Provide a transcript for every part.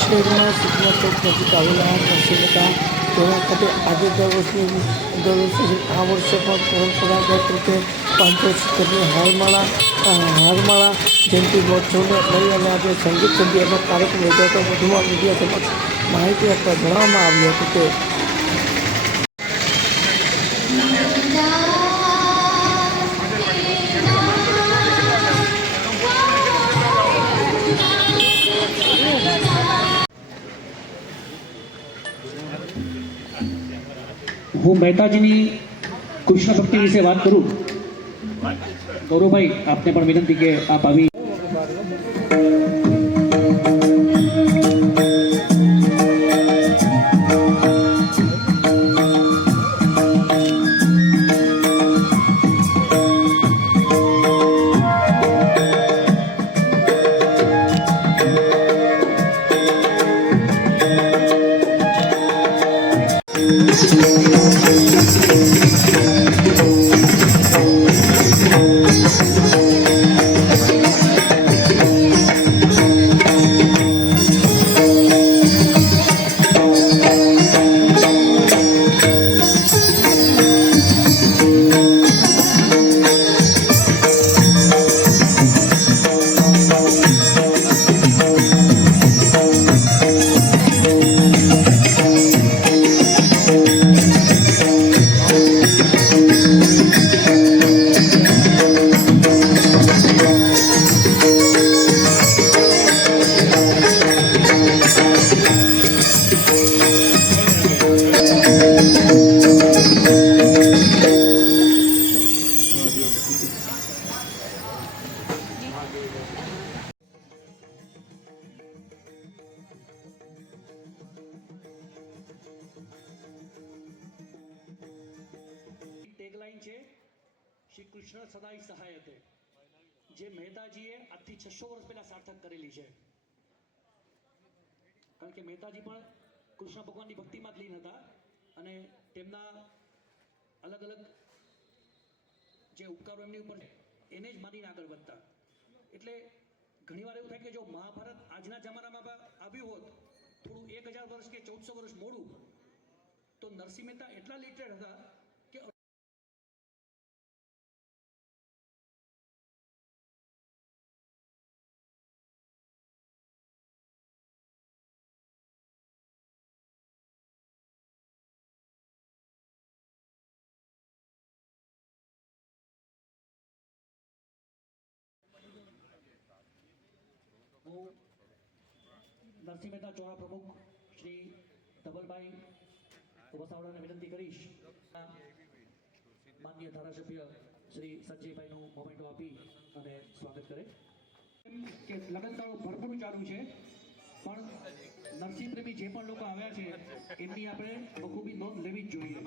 શહેરમાં સુખના ચોક નજીક આવેલા નરસિંહ મહેતા ચોરા ખાતે આજે દર વર્ષે આ વર્ષે પણ પરંપરાગત રીતે 570ની હારમાળા જયંતિ મહોત્સવને લઈ અને આજે સંગીત સંધ્યાનો કાર્યક્રમ યોજાતો વધુમાં મીડિયા સમક્ષ માહિતી આપવા જણાવવામાં આવ્યું હતું કે હું મહેતાજીની કૃષ્ણ ભક્તિ વિશે વાત કરું. ગૌરવભાઈ, આપને પણ વિનંતી કે આપ આવી ટેગલાઈન છે શ્રી કૃષ્ણ સદાય સહાયતે, જે મહેતાજીએ આજથી 600 વર્ષ પહેલા સાર્થક કરેલી છે. કારણ કે મહેતાજી પણ કૃષ્ણ ભગવાનની ભક્તિમાં જ લીન હતા અને તેમના અલગ અલગ જે ઉપકારો એમની ઉપર એને જ માનીને આગળ વધતા. એટલે ઘણીવાર એવું થાય કે જો મહાભારત આજના જમાનામાં આવ્યું હોત થોડું 1000 વર્ષ કે 1400 વર્ષ મોડું, તો નરસિંહ મહેતા એટલા લિટરેટ હતા કે હું નરસિંહ મહેતા ચોરા પ્રમુખ શ્રી ધવલભાઈ વસાવડાને વિનંતી કરીશ માનનીય ધારાસભ્ય શ્રી સંજયભાઈનું મોમેન્ટો આપી અને સ્વાગત કરે. કે લગનગાળો ભરપૂર ચાલુ છે, પણ નરસિંહ પ્રેમી જે પણ લોકો આવ્યા છે એમની આપણે બખૂબી નોંધ લેવી જ જોઈએ.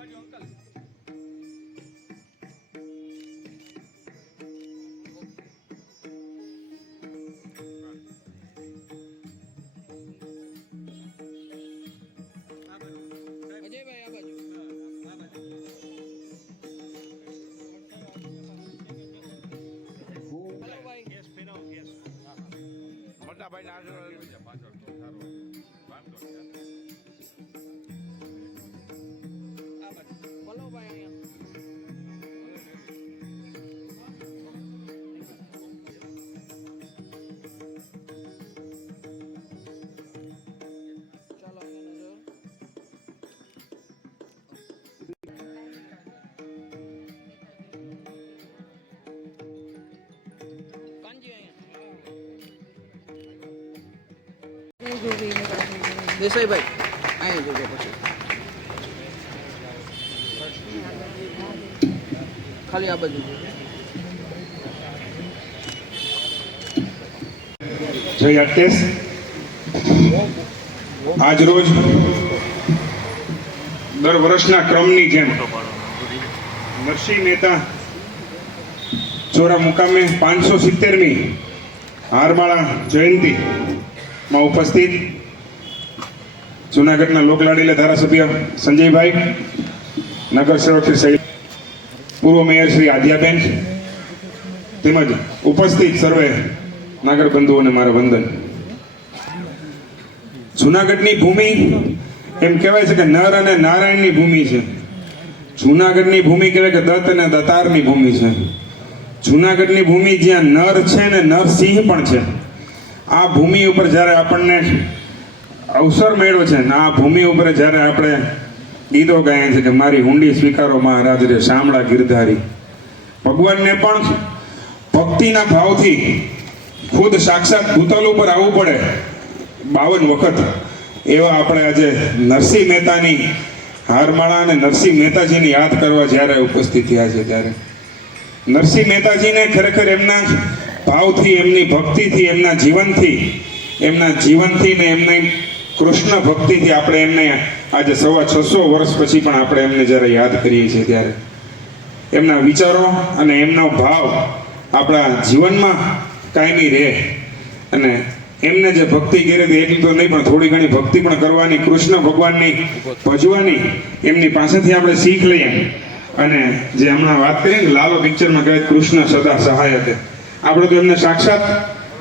દેસાઈભાઈ અહીં જોજો પછી ખાલી આ બાજુ જય અટેશ. આજ રોજ દર વર્ષના ક્રમની જેમ નરસિંહ મહેતા ચોરા મુકામે 570મી હારમાળા જયંતિમાં ઉપસ્થિત જૂનાગઢના લોકલાડીલા ધારાસભ્ય સંજયભાઈ, નગર સેવક શ્રી શૈલ, પૂર્વ મેયર શ્રી આદ્યાબેન તેમજ ઉપસ્થિત સર્વે નાગર બંધુઓને મારા વંદન. જુનાગઢની ભૂમિ એમ કહેવાય છે કે નર અને નારાયણની ભૂમિ છે. જુનાગઢની ભૂમિ કહેવાય કે દત્ત અને દતારની ભૂમિ છે. જુનાગઢની ભૂમિ જ્યાં નર છે ને નરસિંહ પણ છે. આ ભૂમિ ઉપર જ્યારે આપણને અવસર મળ્યો છે ને આ ભૂમિ ઉપર જ્યારે આપણે ગીતો ગાયા છે કે મારી હુંડી સ્વીકારો મહારાજ રે શામળા ગિરધારી, ભગવાનને પણ ભક્તિના ભાવથી ખુદ સાક્ષાત ભૂતલ ઉપર આવવું પડે 52 વખત. એવા આપણે આજે નરસિંહ મહેતાની હારમાળા અને નરસિંહ મહેતાજીને યાદ કરવા જ્યારે ઉપસ્થિત થયા છે ત્યારે નરસિંહ મહેતાજીને ખરેખર એમના ભાવથી, એમની ભક્તિથી, એમના જીવનથી ને એમની કૃષ્ણ ભક્તિથી આપણે એમને આજે 650 વર્ષ પછી પણ આપણે એમને જ્યારે યાદ કરીએ છીએ ત્યારે એમના વિચારો અને એમનો ભાવ આપણા જીવનમાં કાયમી રહે. અને એમને જે ભક્તિ કરી હતી એટલી તો નહીં પણ થોડી ઘણી ભક્તિ પણ કરવાની, કૃષ્ણ ભગવાનની ભજવાની એમની પાસેથી આપણે શીખ લઈએ. અને જે હમણાં વાત કરીએ ને લાલો પિક્ચરમાં કહે કૃષ્ણ સદા સહાય છે, આપણે તો એમને સાક્ષાત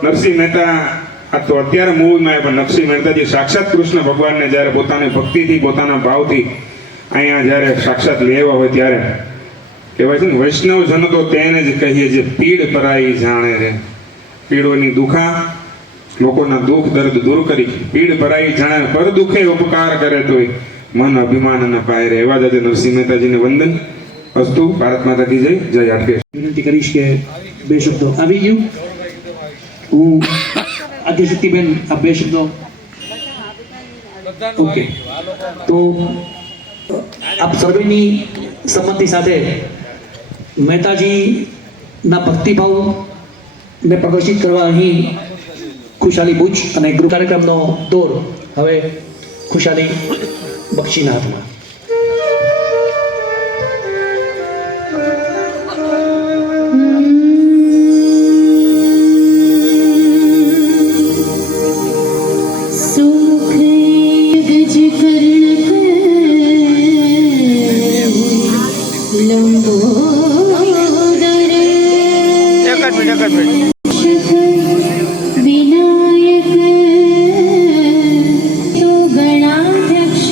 નરસિંહ મહેતા આ તો અત્યારે મૂવીમાં પણ નરસિંહ મહેતાજી સાક્ષાત કૃષ્ણ ભગવાનને જ્યારે પોતાની ભક્તિથી, પોતાના ભાવથી અહીંયા જ્યારે સાક્ષાત લેવા હોય ત્યારે કહેવાય છે ને વૈષ્ણવ જન તો તેને જ કહીએ જે પીડ પરાઈ જાણે રે. પીડોની દુખા, લોકોના દુઃખ દર્દ દૂર કરી પીડ પરાઈ જાણે, પર દુઃખે ઉપકાર કરે તોય મન અભિમાન ન પાય રે. એવા જ આજે નરસિંહ મહેતાજીને વંદન અસ્તુ. ભારત માતા કી જય. જય આટકેશ. વિનંતી કરીશ કે બે શબ્દો આવી ગયું. હું આદ્યશક્તિબેન આ બે શબ્દો ઓકે. તો આપ સર્વેની સંમતિ સાથે મહેતાજીના ભક્તિભાવને પ્રદર્શિત કરવા અહીં ખુશાલી બુચ અને ગૃહ કાર્યક્રમનો દોર હવે ખુશાલી બક્ષીના હાથમાં. विनायक तो गणाध्यक्ष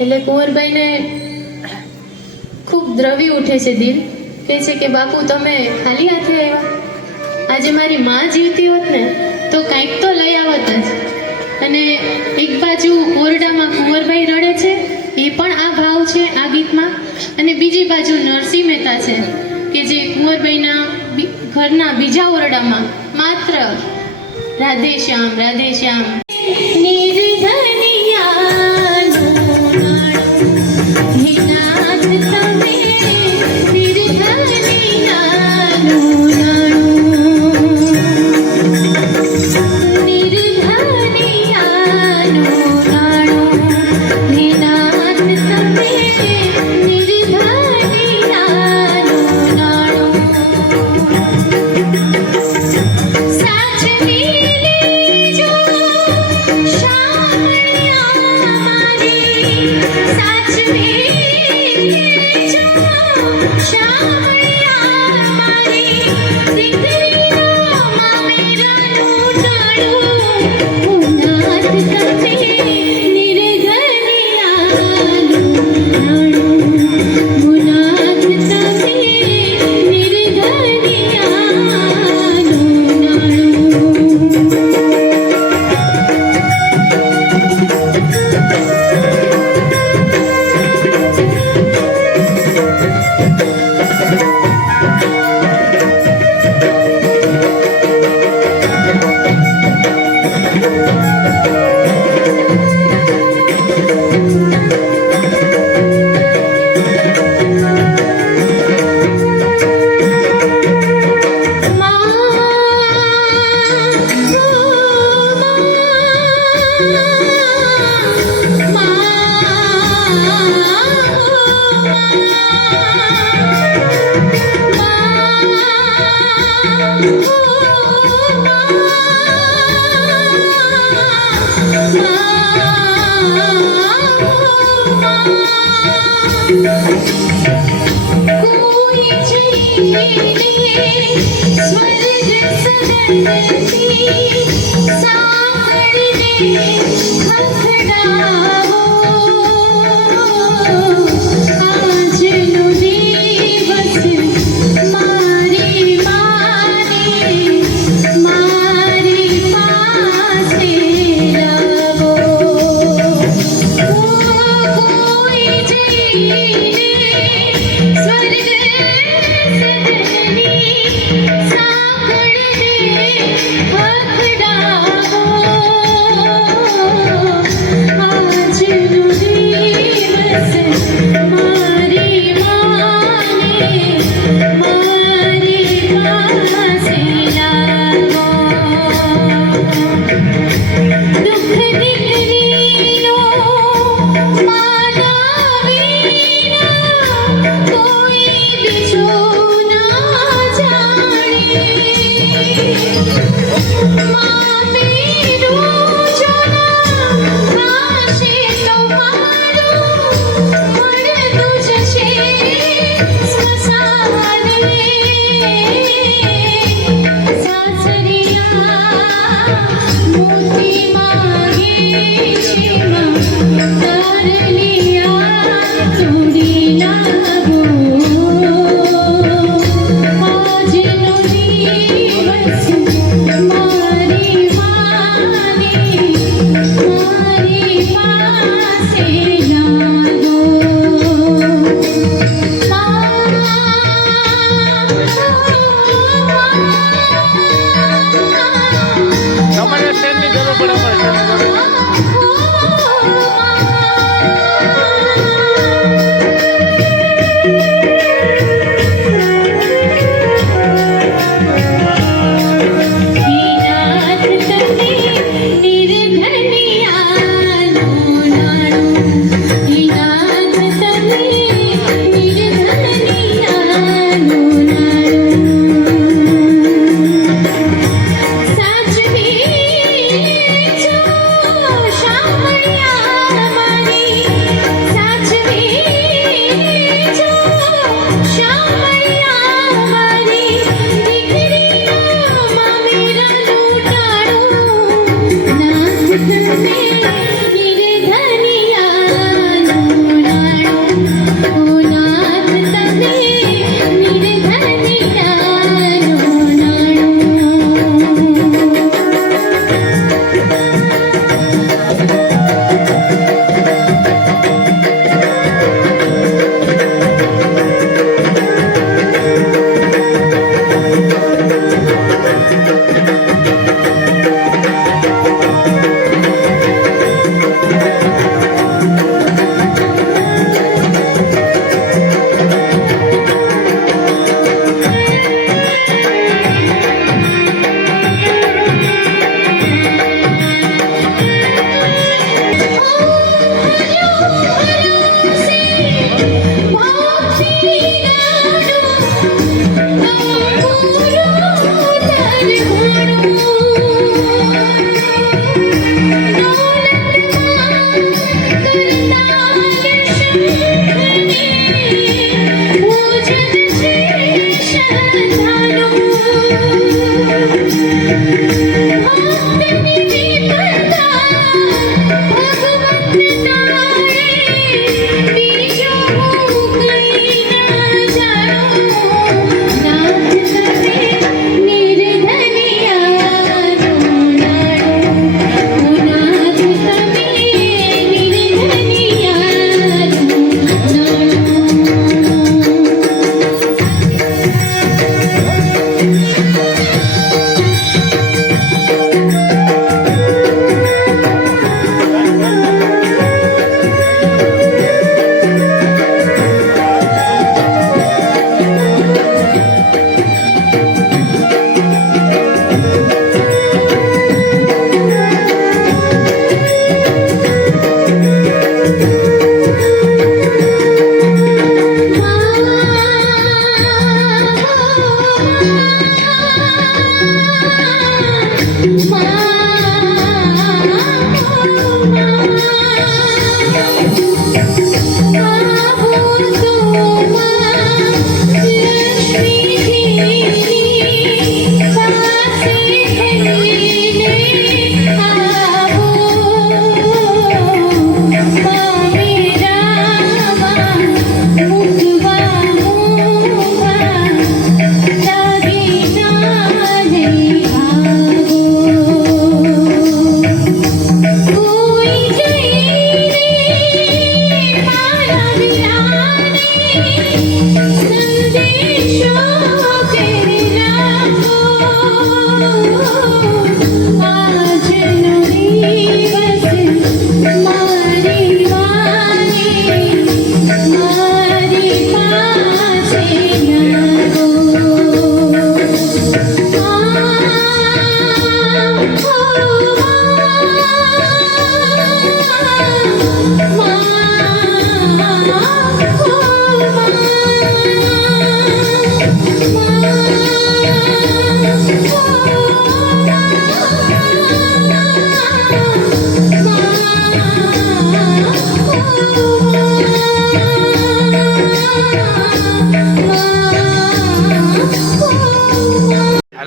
એટલે કુંવરબાઈને ખૂબ દ્રવી ઉઠે છે દિલ. કહે છે કે બાપુ તમે ખાલી હાથે આવ્યા? આજે મારી માં જીવતી હોત ને તો કંઈક તો લઈ આવત જ. અને એક બાજુ ઓરડામાં કુંવરબાઈ રડે છે, એ પણ આ ભાવ છે આ ગીતમાં. અને બીજી બાજુ નરસિંહ મહેતા છે કે જે કુંવરબાઈના ઘરના બીજા ઓરડામાં માત્ર રાધે શ્યામ રાધે શ્યામ સાચ મેલે જો કોઈ જઈને સ્વર્ગ સદનથી સાંભળીને ખખડાવો. આજનો દિવસ મારી મારી પાસે લાવો. કોઈ જઈને સ્વર્ગ સદનની સાંભળીને ખખડાવો.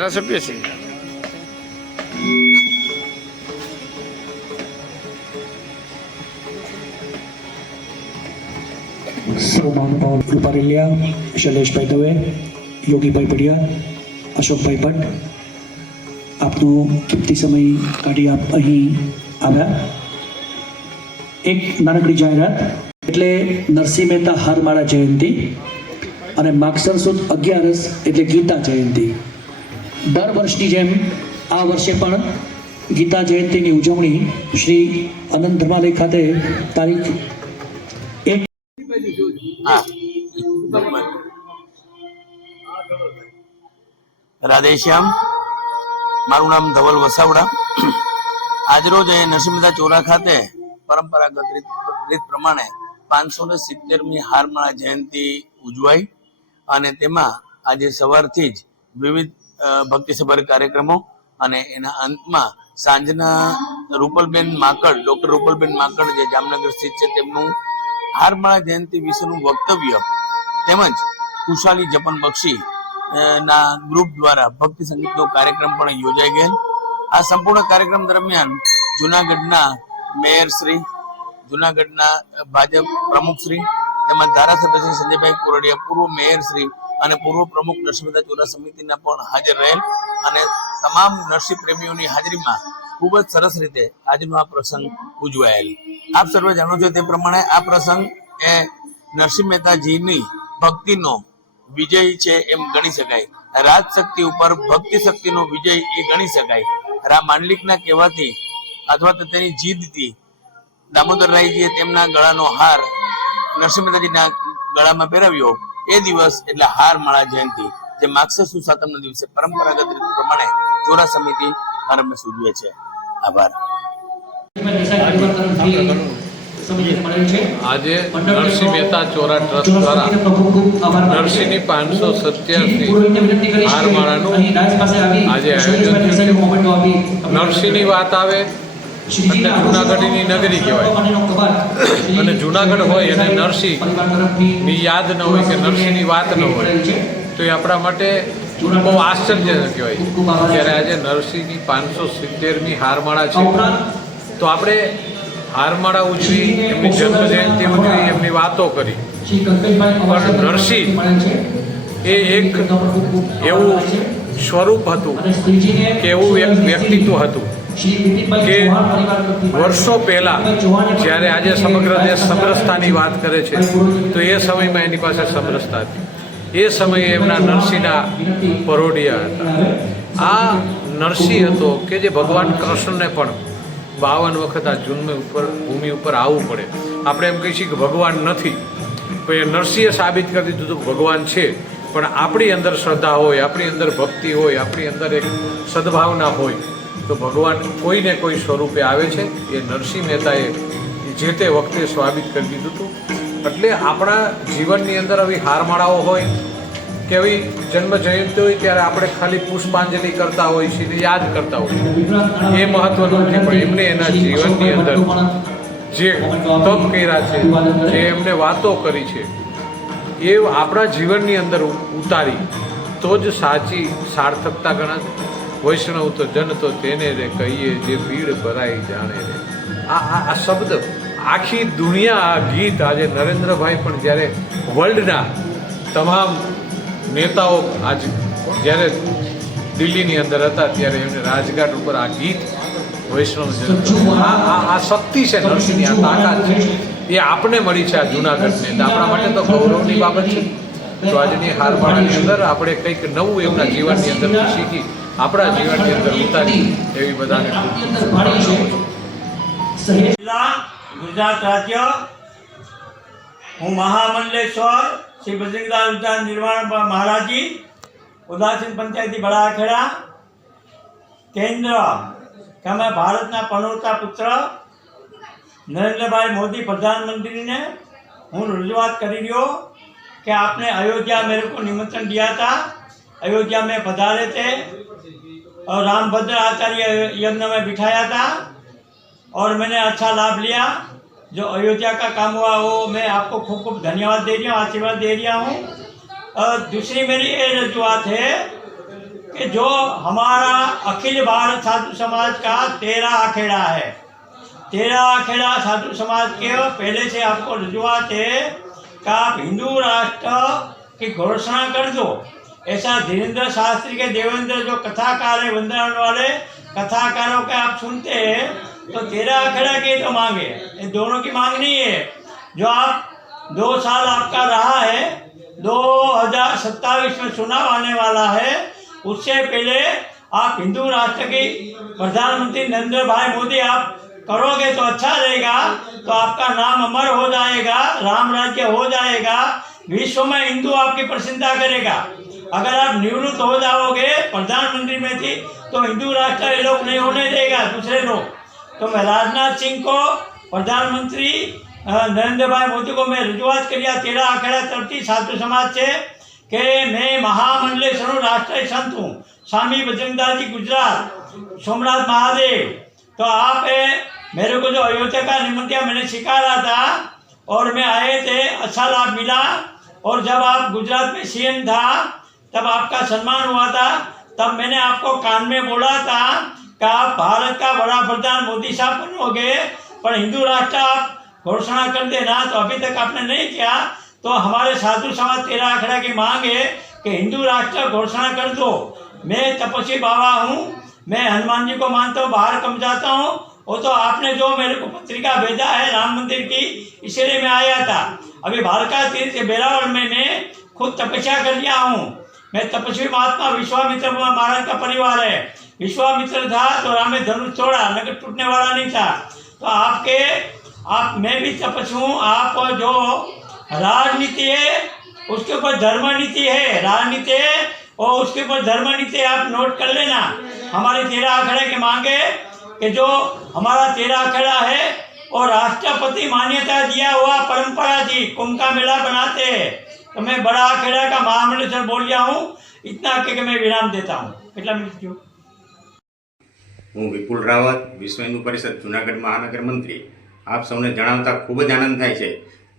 ધારાસભ્ય છે. સૌ મહાનુભાવ રૂપારેલિયા, શૈલેષભાઈ દવે, યોગીભાઈ પડિયા, અશોકભાઈ ભટ્ટ, આપનો કિંમતી સમય કાઢી આપ અહીં આવ્યા. એક નાનકડી જાહેરાત, એટલે નરસિંહ મહેતા હારમાળા જયંતિ અને માગસર સુદ 11 એટલે ગીતા જયંતિ. દર વર્ષની જેમ આ વર્ષે પણ ગીતા જયંતિની ઉજવણી શ્રી અનંત ધર્માલય ખાતે તારીખ 1 રાધેશ્યામ. મારું નામ ધવલ વસાવડા. આજરોજ નરસિંહ મહેતા ચોરા ખાતે પરંપરાગત રીત પ્રમાણે 570મી હારમાળા જયંતિ ઉજવાઈ અને તેમાં આજે સવારથી જ વિવિધ ભક્તિસભર કાર્યક્રમો અને એના અંતમાં સાંજના રૂપલબેન માકડ, ડોક્ટર રૂપલબેન માકડ જે જામનગર સ્થિત છે, તેમનું હારમાળા જયંતિ વિશેનું વક્તવ્ય તેમજ કુશાલી જપન બક્ષી ના ગ્રુપ દ્વારા ભક્તિ સંગીતનો કાર્યક્રમ પણ યોજાઈ ગયેલ. આ સંપૂર્ણ કાર્યક્રમ દરમિયાન જુનાગઢના મેયર શ્રી, જુનાગઢના ભાજપ પ્રમુખ શ્રી તેમજ ધારાસભ્ય શ્રી સંજયભાઈ કોરડિયા, પૂર્વ મેયર શ્રી અને પૂર્વ પ્રમુખ નરસિંહ મહેતા ચોરા સમિતિના પણ હાજર રહેલ અને તમામ નરસિંહ પ્રેમીઓની હાજરીમાં ખૂબ જ સરસ રીતે આજનો આ પ્રસંગ ઉજવાયેલ. આપ સર્વે જાણો છો તે પ્રમાણે આ પ્રસંગ એ નરસિંહ મહેતાજીની ભક્તિનો વિજય છે એમ ગણી શકાય. રાજશક્તિ ઉપર ભક્તિ શક્તિનો વિજય એ ગણી શકાય. રા માંડલિકના કહેવાથી અથવા તો તેની જીદથી દામોદરરાયજીએ તેમના ગળાનો હાર નરસિંહ મહેતાજીના ગળામાં પહેરાવ્યો. એ દિવસ એટલે હારમાળા જયંતિ, જે માગસર સુદ સાતમના દિવસે પરંપરાગત રીત પ્રમાણે ચોરા સમિતિ હરમેશ ઉજવે છે. આભાર. આજે નરસિંહ મહેતા ચોરા ટ્રસ્ટ દ્વારા નરસિંહની 587મી હારમાળાનું આજે આયોજન થયું છે. નરસિંહની વાત આવે એટલે જુનાગઢની નગરી કહેવાય, અને જુનાગઢ હોય અને નરસિંહની યાદ ન હોય કે નરસિંહની વાત ન હોય તો એ આપણા માટે બહુ આશ્ચર્ય કહેવાય. જ્યારે આજે નરસિંહની 570મી હારમાળા છે તો આપણે હારમાળા ઉજવી, એમની જન્મ જયંતિ ઉજવી, એમની વાતો કરી, પણ નરસિંહ એ એક એવું સ્વરૂપ હતું કે એવું એક વ્યક્તિત્વ હતું કે વર્ષો પહેલા જ્યારે આજે સમગ્ર દેશ સમરસતાની વાત કરે છે તો એ સમયમાં એની પાસે સમરસતા હતી. એ સમયે એમના નરસિંહના પરોઢિયા હતા. આ નરસિંહ હતો કે જે ભગવાન કૃષ્ણને પણ 52 વખત આ ભૂમિ ઉપર આવવું પડે. આપણે એમ કહીએ છીએ કે ભગવાન નથી, પણ એ નરસિંહે સાબિત કરી દીધું હતું ભગવાન છે. પણ આપણી અંદર શ્રદ્ધા હોય, આપણી અંદર ભક્તિ હોય, આપણી અંદર એક સદભાવના હોય તો ભગવાન કોઈને કોઈ સ્વરૂપે આવે છે. એ નરસિંહ મહેતાએ જે તે વખતે સાબિત કરી દીધું હતું. એટલે આપણા જીવનની અંદર આવી હારમાળાઓ હોય કે આવી જન્મ જયંતિ હોય ત્યારે આપણે ખાલી પુષ્પાંજલિ કરતા હોઈએ છીએ, યાદ કરતા હોઈએ, એ મહત્વનું નથી. પણ એમને એના જીવનની અંદર જે તપ કર્યા છે, જે એમને વાતો કરી છે, એ આપણા જીવનની અંદર ઉતારી તો જ સાચી સાર્થકતા ગણાશે. વૈષ્ણવ તો જન તો તેને રે કહીએ, જે ભીડ ભરાઈ જાણે રે. આ શબ્દ આખી દુનિયા, આ ગીત આજે નરેન્દ્રભાઈ પણ જ્યારે વર્લ્ડના તમામ નેતાઓ આજ જ્યારે દિલ્હીની અંદર હતા ત્યારે એમને રાજઘાટ ઉપર આ ગીત વૈષ્ણવ જન, આ શક્તિ છે નરસિંહની, આ તાકાત છે એ આપને મળી છે આ જૂનાગઢને. આપણા માટે તો ગૌરવની બાબત છે. તો આજની હારમાળાની અંદર આપણે કંઈક નવું એમના જીવનની અંદર શીખી આપણા જીવનની અંદર ઉતારી એવી બધાને ગુજરાત રાજ્ય. હું મહામંડલેશ્વર શ્રી બજરંગદાસ ઉદ્યાન નિર્માણ મહારાજી, ઉદાસીન પંચાયતી બળાખેડા, કેન્દ્ર કે અમે ભારતના પનોતા પુત્ર નરેન્દ્રભાઈ મોદી प्रधानमंत्री ने હું રજૂઆત કરી રહ્યો कि आपने अयोध्या मेरे को निमंत्रण दिया था, अयोध्या में पधारे थे और रामभद्र आचार्य यज्ञ में बिठाया था और मैंने अच्छा लाभ लिया. जो अयोध्या का काम हुआ वो मैं आपको खूब खूब धन्यवाद दे रहा हूँ, आशीर्वाद दे रहा हूँ. और दूसरी मेरी ये रजूआत है कि जो हमारा अखिल भारत साधु समाज का 13 अखेड़ा है, 13 अखेड़ा साधु समाज के पहले से आपको रजूआत है कि आप हिंदू राष्ट्र की घोषणा कर दो। ऐसा धीरेन्द्र शास्त्री के देवेंद्र जो कथाकार है, वंदनावन वाले कथाकारों के आप सुनते हैं, तो 13 अखेड़ा की तो मांगे, ये दोनों की मांग नहीं है। जो आप 2 साल आपका रहा है, 2027 में चुनाव आने वाला है, उससे पहले आप हिंदू राष्ट्र की प्रधानमंत्री नरेंद्र भाई मोदी आप करोगे तो अच्छा रहेगा, तो आपका नाम अमर हो जाएगा, राम राज्य हो जाएगा, विश्व में हिंदू आपकी प्रशंसा करेगा। अगर आप निवृत्त हो जाओगे प्रधानमंत्री में थी तो हिंदू राष्ट्र ये लोग नहीं होने देगा, दूसरे लोग। तो मैं राजनाथ सिंह को, प्रधानमंत्री नरेंद्र भाई मोदी को मैं रजूआत करिया 13 अखेड़ा तरफी साधु समाज से कि मैं महामंडलेश्वर राष्ट्रीय संत हूँ, स्वामी बजरंगदास जी गुजरात, सोमनाथ महादेव। तो आप मेरे को जो अयोध्या का निमंत्रण मैंने स्वीकारा था और मैं आए थे, अच्छा लाभ मिला। और जब आप गुजरात में सीएम था तब आपका सम्मान हुआ था, तब मैंने आपको कान में बोला था कि आप भारत का बड़ा प्रधान मोदी साहब बनोगे, पर हिंदू राष्ट्र आप घोषणा कर देना। तो अभी तक आपने नहीं किया, तो हमारे साधु समाज 13 अखेड़ा की मांग है कि हिंदू राष्ट्र घोषणा कर दो। मैं तपस्वी बाबा हूँ, मैं हनुमान जी को मानता हूँ, बाहर कम जाता हूँ। वो तो आपने जो मेरे को पत्रिका भेजा है राम मंदिर की, इसलिए मैं आया था। अभी भारका तीर्थ से बेरावल में मैं खुद तपस्या कर लिया हूँ। मैं तपस्वी महात्मा विश्वामित्र महाराज का परिवार है। विश्वामित्र था तो राम ने धनुष तोड़ा, नगर टूटने वाला नहीं था। तो मैं भी तपस्वी हूँ। आप जो राजनीति है उसके ऊपर धर्म नीति है, राजनीति है और उसके ऊपर धर्म नीति आप नोट कर लेना। हमारे 13 अखेड़े की मांगे कि जो हमारा 13 अखेड़ा है और राष्ट्रपति मान्यता दिया हुआ परंपरा थी, कुंभ का मेला बनाते हैं। तो मैं बड़ा अखेड़ा का महामंडलेश्वर बोल गया हूँ, इतना कि मैं विराम देता हूँ। કેટલા મિનિટ થયો? હું વિપુલ રાવત, વિશ્વ હિન્દુ પરિષદ જૂનાગઢ મહાનગર મંત્રી આપ સૌને જણાવતા ખૂબ જ આનંદ થાય છે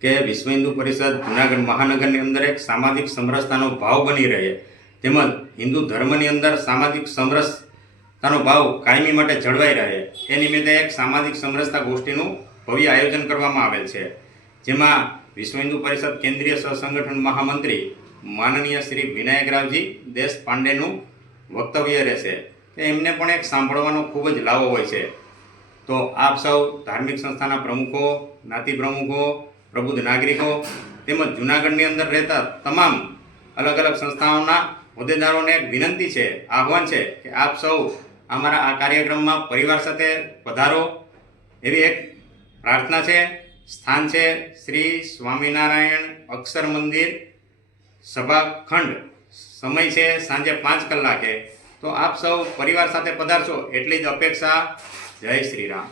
કે વિશ્વ હિન્દુ પરિષદ જૂનાગઢ મહાનગરની અંદર એક સામાજિક સમરસતાનો ભાવ બની રહે તેમજ હિન્દુ ધર્મની અંદર સામાજિક સમરસતાનો ભાવ કાયમી માટે જળવાઈ રહે એ નિમિત્તે એક સામાજિક સમરસતા ગોષ્ઠીનું ભવ્ય આયોજન કરવામાં આવેલ છે, જેમાં વિશ્વ હિન્દુ પરિષદ કેન્દ્રીય સહસંગઠન મહામંત્રી માનનીય શ્રી વિનાયકરાવજી દેશપાંડેનું વક્તવ્ય રહેશે કે એમને પણ એક સાંભળવાનો ખૂબ જ લાવો હોય છે। તો આપ સૌ ધાર્મિક સંસ્થાના પ્રમુખો, જ્ઞાતિ પ્રમુખો, પ્રબુદ્ધ નાગરિકો તેમજ જૂનાગઢની અંદર રહેતા તમામ અલગ અલગ સંસ્થાઓના હોદ્દેદારોને એક વિનંતી છે, આહ્વાન છે કે આપ સૌ અમારા આ કાર્યક્રમમાં પરિવાર સાથે પધારો એવી એક પ્રાર્થના છે। સ્થાન છે શ્રી સ્વામિનારાયણ અક્ષર મંદિર સભાખંડ, સમય છે સાંજે 5 કલાકે। તો આપ સૌ પરિવાર સાથે પધારશો એટલી જ અપેક્ષા। જય શ્રી રામ।